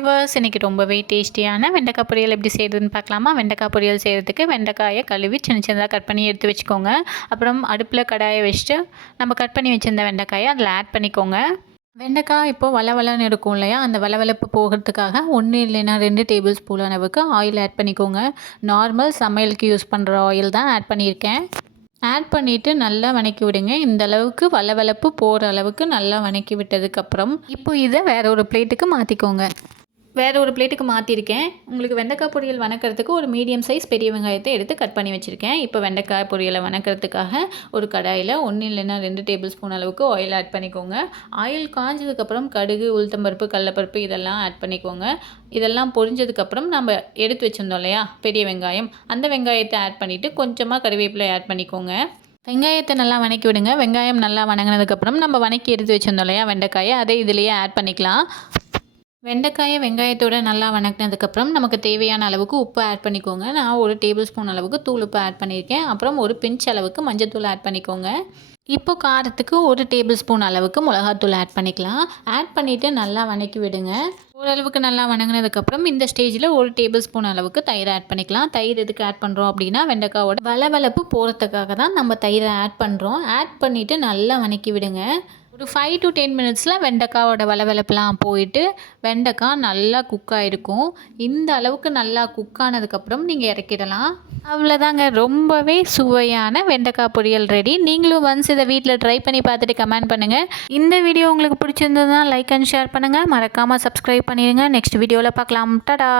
Viewers, இன்றைக்கி ரொம்பவே டேஸ்டியான வெண்டைக்காய் பொரியல் எப்படி செய்கிறதுன்னு பார்க்கலாமா? வெண்டைக்காய் பொரியல் செய்கிறதுக்கு வெண்டைக்காயை கழுவி சின்ன சின்னதாக கட் பண்ணி எடுத்து வச்சுக்கோங்க. அப்புறம் அடுப்பில் கடாயை வச்சுட்டு நம்ம கட் பண்ணி வச்சுருந்த வெண்டைக்காயை அதில் ஆட் பண்ணிக்கோங்க. வெண்டைக்காய் இப்போது வளவலன்னு இருக்கும் இல்லையா, அந்த வளவளப்பு போகிறதுக்காக 1 இல்லைன்னா 2 டேபிள் ஸ்பூன் அளவுக்கு ஆயில் ஆட் பண்ணிக்கோங்க. நார்மல் சமையலுக்கு யூஸ் பண்ணுற ஆயில் தான் ஆட் பண்ணியிருக்கேன். ஆட் பண்ணிவிட்டு நல்லா வதக்கி விடுங்க. இந்த அளவுக்கு வளவளப்பு போகிற அளவுக்கு நல்லா வதக்கி விட்டதுக்கப்புறம் இப்போ இதை வேற ஒரு பிளேட்டுக்கு மாற்றிக்கோங்க. வேறு ஒரு பிளேட்டுக்கு மாற்றிருக்கேன். உங்களுக்கு வெண்டைக்காய் பொரியல் வதக்கிறதுக்கு ஒரு மீடியம் சைஸ் பெரிய வெங்காயத்தை எடுத்து கட் பண்ணி வச்சுருக்கேன். இப்போ வெண்டைக்காய் பொரியலை வதக்கிறதுக்காக ஒரு கடாயில் 1 இல்லைன்னா 2 டேபிள் ஸ்பூன் அளவுக்கு ஆயில் ஆட் பண்ணிக்கோங்க. ஆயில் காஞ்சதுக்கப்புறம் கடுகு, உளுத்தம்பருப்பு, கடலப்பருப்பு இதெல்லாம் ஆட் பண்ணிக்கோங்க. இதெல்லாம் பொரிஞ்சதுக்கப்புறம் நம்ம எடுத்து வச்சுருந்தோம் இல்லையா பெரிய வெங்காயம், அந்த வெங்காயத்தை ஆட் பண்ணிவிட்டு கொஞ்சமாக கறிவேப்பிலை ஆட் பண்ணிக்கோங்க. வெங்காயத்தை நல்லா வதக்கி விடுங்க. வெங்காயம் நல்லா வதங்கினதுக்கப்புறம் நம்ம வதக்கி எடுத்து வச்சுருந்தோம் இல்லையா வெண்டைக்காயை, அதை இதிலேயே ஆட் பண்ணிக்கலாம். வெண்டைக்காயை வெங்காயத்தோடு நல்லா வதக்கினதுக்கப்புறம் நமக்கு தேவையான அளவுக்கு உப்பு ஆட் பண்ணிக்கோங்க. நான் ஒரு டேபிள் ஸ்பூன் அளவுக்கு தூள் உப்பு ஆட் பண்ணியிருக்கேன். அப்புறம் ஒரு பிஞ்ச் அளவுக்கு மஞ்சத்தூள் ஆட் பண்ணிக்கோங்க. இப்போ காரத்துக்கு ஒரு டேபிள் ஸ்பூன் அளவுக்கு மிளகாத்தூள் ஆட் பண்ணிக்கலாம். ஆட் பண்ணிவிட்டு நல்லா வதக்கி விடுங்க. ஓரளவுக்கு நல்லா வதங்கினதுக்கப்புறம் இந்த ஸ்டேஜில் ஒரு டேபிள் ஸ்பூன் அளவுக்கு தயிர் ஆட் பண்ணிக்கலாம். தயிர் எதுக்கு ஆட் பண்ணுறோம் அப்படின்னா வெண்டைக்காயோட வளவளப்பு போகிறதுக்காக தான் நம்ம தயிரை ஆட் பண்ணுறோம். ஆட் பண்ணிவிட்டு நல்லா வதக்கி விடுங்க. ஒரு 5 to 10 மினிட்ஸில் வெண்டைக்காயோட வளவளப்புலாம் போயிட்டு வெண்டைக்காய் நல்லா குக்காக இருக்கும். இந்த அளவுக்கு நல்லா குக் ஆனதுக்கப்புறம் நீங்கள் இறக்கிடலாம். அவ்வளோதாங்க, ரொம்பவே சுவையான வெண்டைக்காய் பொரியல் ரெடி. நீங்களும் ஒன்ஸ் இதை வீட்டில் ட்ரை பண்ணி பார்த்துட்டு கமெண்ட் பண்ணுங்கள். இந்த வீடியோ உங்களுக்கு பிடிச்சிருந்ததுன்னா லைக் அண்ட் ஷேர் பண்ணுங்கள். மறக்காமல் சப்ஸ்கிரைப் பண்ணிடுங்க. நெக்ஸ்ட் வீடியோவில் பார்க்கலாம். டடா.